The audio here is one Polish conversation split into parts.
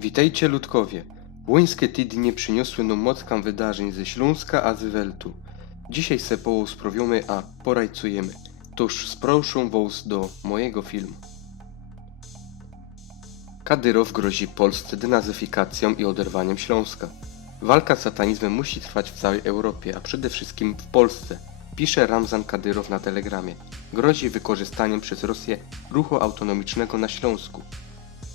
Witajcie ludkowie. Łońskie tydnie przyniosły nam mockam wydarzeń ze Śląska a z Weltu. Dzisiaj se połosprowiemy a porajcujemy. Toż sproszę was do mojego filmu. Kadyrow grozi Polsce denazyfikacją i oderwaniem Śląska. Walka z satanizmem musi trwać w całej Europie, a przede wszystkim w Polsce, pisze Ramzan Kadyrow na Telegramie. Grozi wykorzystaniem przez Rosję ruchu autonomicznego na Śląsku.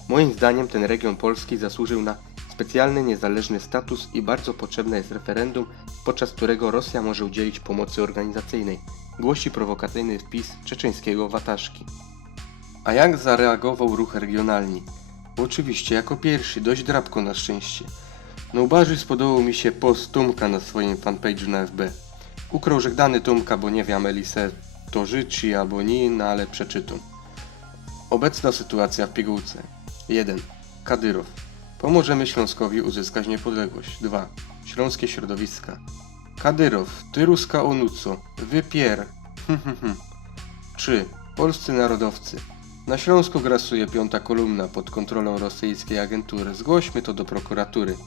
Moim zdaniem ten region Polski zasłużył na specjalny, niezależny status i bardzo potrzebne jest referendum, podczas którego Rosja może udzielić pomocy organizacyjnej, głosi prowokacyjny wpis czeczeńskiego Wataszki. A jak zareagował ruch regionalni? Oczywiście jako pierwszy, dość drabko na szczęście. No bardziej spodobał mi się post Tomka na swoim fanpage'u na FB. Ukrążek dany Tomka, bo nie wiem, Elise to życzy albo nie, no ale przeczytam. Obecna sytuacja w pigułce. 1. Kadyrow. Pomożemy Śląskowi uzyskać niepodległość. 2. Śląskie środowiska. Kadyrow, ty ruska onuco, wypier. 3. Polscy narodowcy. Na Śląsku grasuje piąta kolumna pod kontrolą rosyjskiej agentury. Zgłośmy to do prokuratury.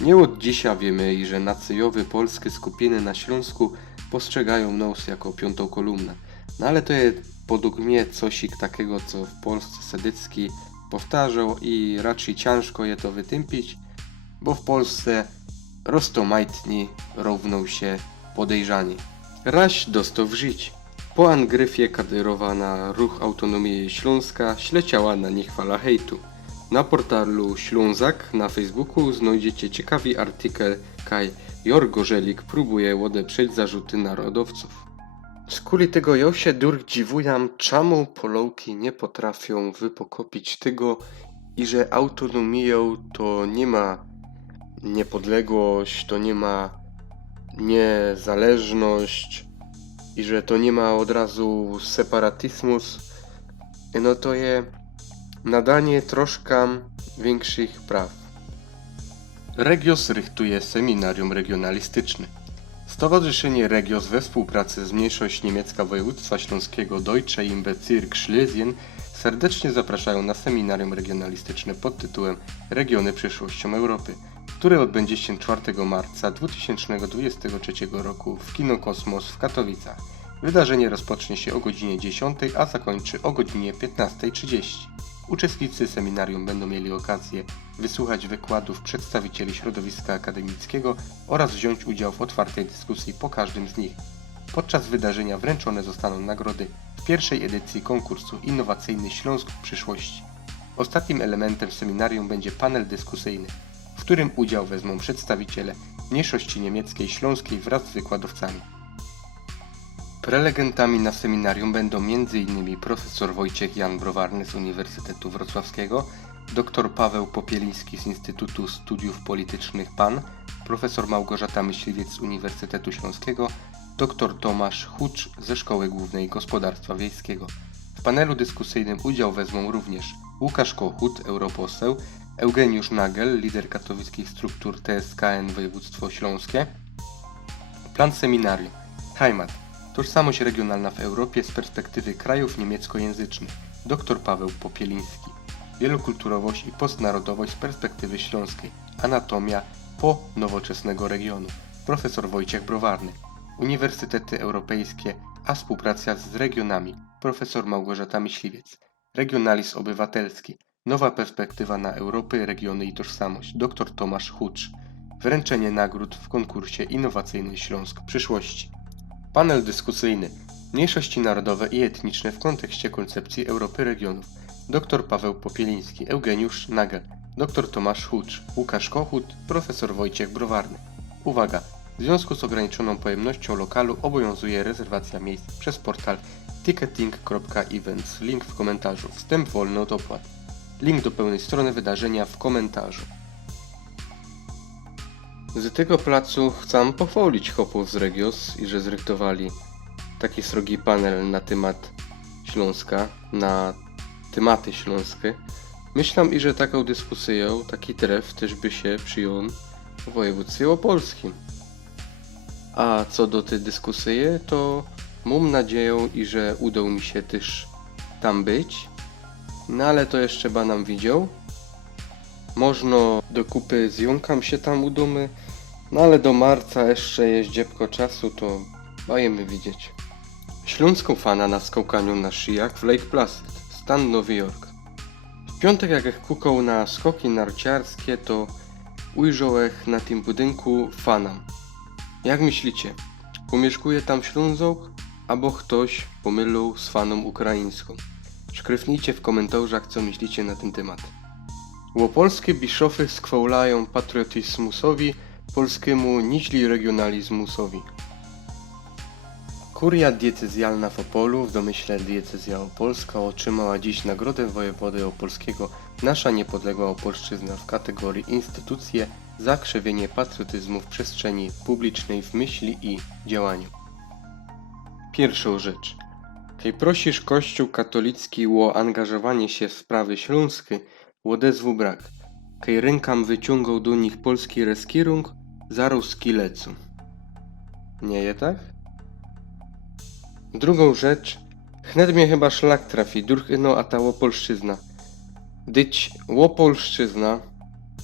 Nie od dzisiaj wiemy, iże nacjowe polskie skupiny na Śląsku postrzegają nos jako piątą kolumnę. No ale to jest podług mnie cosik takiego, co w Polsce Sedycki powtarzał i raczej ciężko je to wytępić, bo w Polsce roztomajtni równą się podejrzani. Raś dostał w żyć. Po angryfie Kadyrowa na ruch autonomii Śląska śleciała na nich fala hejtu. Na portalu Ślązak na Facebooku znajdziecie ciekawy artykuł, kaj Jorgo-Żelik próbuje odeprzeć zarzuty narodowców. Z kuli tego ja się dur dziwujam, czemu Polaki nie potrafią wypokopić tego, i że autonomią to nie ma niepodległość, to nie ma niezależność i że to nie ma od razu separatyzmus, no to je nadanie troszkę większych praw. Regios rychtuje seminarium regionalistyczne. Stowarzyszenie Regios we współpracy z mniejszość niemiecka województwa śląskiego Deutsche Bezirk Schlesien serdecznie zapraszają na seminarium regionalistyczne pod tytułem Regiony przyszłością Europy, które odbędzie się 4 marca 2023 roku w Kino Kosmos w Katowicach. Wydarzenie rozpocznie się o godzinie 10, a zakończy o godzinie 15:30. Uczestnicy seminarium będą mieli okazję wysłuchać wykładów przedstawicieli środowiska akademickiego oraz wziąć udział w otwartej dyskusji po każdym z nich. Podczas wydarzenia wręczone zostaną nagrody w pierwszej edycji konkursu Innowacyjny Śląsk w przyszłości. Ostatnim elementem seminarium będzie panel dyskusyjny, w którym udział wezmą przedstawiciele mniejszości niemieckiej śląskiej wraz z wykładowcami. Prelegentami na seminarium będą m.in. profesor Wojciech Jan Browarny z Uniwersytetu Wrocławskiego, dr Paweł Popieliński z Instytutu Studiów Politycznych PAN, profesor Małgorzata Myśliwiec z Uniwersytetu Śląskiego, dr Tomasz Hucz ze Szkoły Głównej Gospodarstwa Wiejskiego. W panelu dyskusyjnym udział wezmą również Łukasz Kochut, europoseł, Eugeniusz Nagel, lider katowickich struktur TSKN Województwo Śląskie. Plan seminarium. Heimat. Tożsamość regionalna w Europie z perspektywy krajów niemieckojęzycznych. Dr Paweł Popieliński. Wielokulturowość i postnarodowość z perspektywy śląskiej. Anatomia po-nowoczesnego regionu. Profesor Wojciech Browarny. Uniwersytety europejskie, a współpraca z regionami. Profesor Małgorzata Myśliwiec. Regionalizm obywatelski. Nowa perspektywa na Europę, regiony i tożsamość. Dr Tomasz Hucz. Wręczenie nagród w konkursie Innowacyjny Śląsk przyszłości. Panel dyskusyjny. Mniejszości narodowe i etniczne w kontekście koncepcji Europy regionów. Dr Paweł Popieliński, Eugeniusz Nagel, dr Tomasz Hucz, Łukasz Kochut, profesor Wojciech Browarny. Uwaga! W związku z ograniczoną pojemnością lokalu obowiązuje rezerwacja miejsc przez portal ticketing.events. Link w komentarzu. Wstęp wolny od opłat. Link do pełnej strony wydarzenia w komentarzu. Z tego placu chcę pochwalić chłopów z Regios i że zrychtowali taki srogi panel na temat Śląska, na tematy śląskie. Myślę, i że taką dyskusję, taki tref też by się przyjął w województwie opolskim. A co do tej dyskusji, to mam nadzieję, i że uda mi się też tam być. No ale to jeszcze nam widział. Można do kupy zjąkam się tam u domy, no ale do marca jeszcze jest dziebko czasu, to bajemy widzieć. Śląską fana na skokaniu na szyjach w Lake Placid, stan Nowy Jork. W piątek jak kukał na skoki narciarskie, to ujrzałech na tym budynku fana. Jak myślicie, pomieszkuje tam Ślązok, albo ktoś pomylił z faną ukraińską? Szkryfnijcie w komentarzach, co myślicie na ten temat. Łopolskie biszofy skwaulają patriotyzmusowi polskiemu niźli regionalizmusowi. Kuria diecezjalna w Opolu, w domyśle diecezja opolska, otrzymała dziś nagrodę wojewody opolskiego Nasza Niepodległa Opolszczyzna w kategorii Instytucje za krzewienie patriotyzmu w przestrzeni publicznej w myśli i działaniu. Pierwszą rzecz. Kaj prosisz Kościół katolicki o angażowanie się w sprawy śląskie, odezwu brak. Kaj rękam wyciągał do nich polski reskierung, za ruski lecą. Nie je tak? Drugą rzecz. Chnet mnie chyba szlak trafi, durch ino a ta Łopolszczyzna. Dyć Łopolszczyzna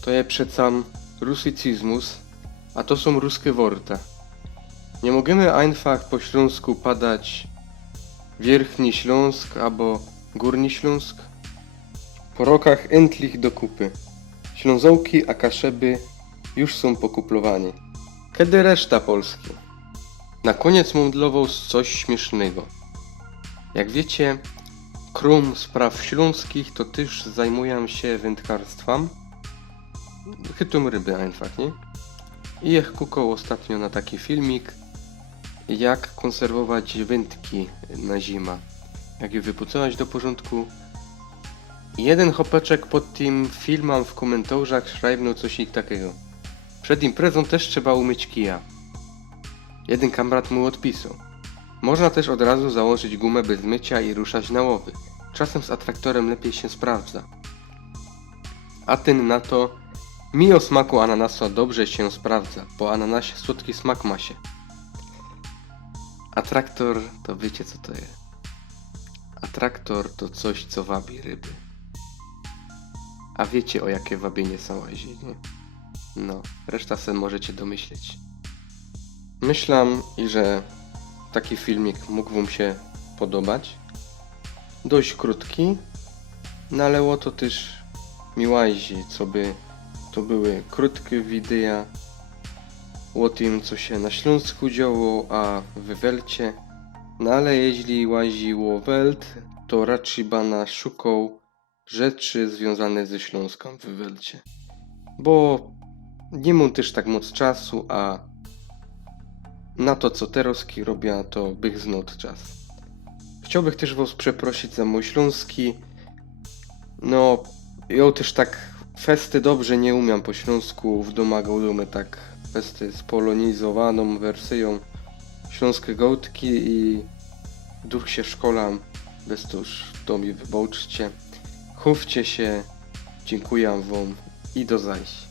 to je przecam rusycizmus, a to są ruskie worta. Nie możemy einfach po śląsku padać Wierchni Śląsk albo Górni Śląsk? Po rokach entlich do kupy. Ślązołki a Kaszeby już są pokuplowane. Kiedy reszta Polski? Na koniec mądlował coś śmiesznego. Jak wiecie, krum spraw śląskich to też zajmuję się wędkarstwem. Chytum ryby einfach, nie? I jak kukał ostatnio na taki filmik, jak konserwować wędki na zimę. Jak je wypucować do porządku. Jeden chopeczek pod tym filmem w komentarzach szrajbnął coś ich takiego. Przed imprezą też trzeba umyć kija. Jeden kamrat mu odpisał. Można też od razu założyć gumę bez mycia i ruszać na łowy. Czasem z atraktorem lepiej się sprawdza. A ten na to, mi o smaku ananasa dobrze się sprawdza, po ananasie słodki smak ma się. Atraktor to wiecie co to jest. Atraktor to coś co wabi ryby. A wiecie o jakie wabienie sałazi, nie? No, reszta sen możecie domyśleć. Myślam, że taki filmik mógł wam się podobać. Dość krótki, no ale o to też mi łazi, co by to były krótkie wideo o tym, co się na Śląsku działo, a w Welcie. No ale jeśli łazi o Welt, to raczej bana szukał rzeczy związane ze Śląską w Welcie. Bo nie mam też tak moc czasu, a na to, co teroski robię, to bych znał czas. Chciałbym też was przeprosić za mój śląski. No, ja też tak festy dobrze nie umiem po śląsku, w domagał domy tak festy z polonizowaną wersją śląskie gołtki i duch się szkolam, bez to już to mi wybaczcie. Chówcie się, dziękuję wam i do zajść.